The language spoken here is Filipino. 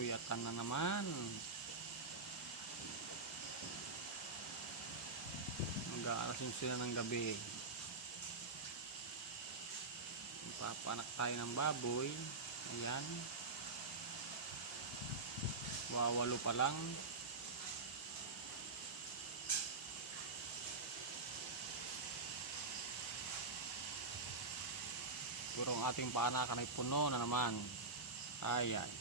puyatan na naman. Mag-aalasin sila ng gabi. Papanak tayo ng baboy. Ayan. Wawalo pa lang. Pero ang ating paanakan ay puno na naman. Ayan.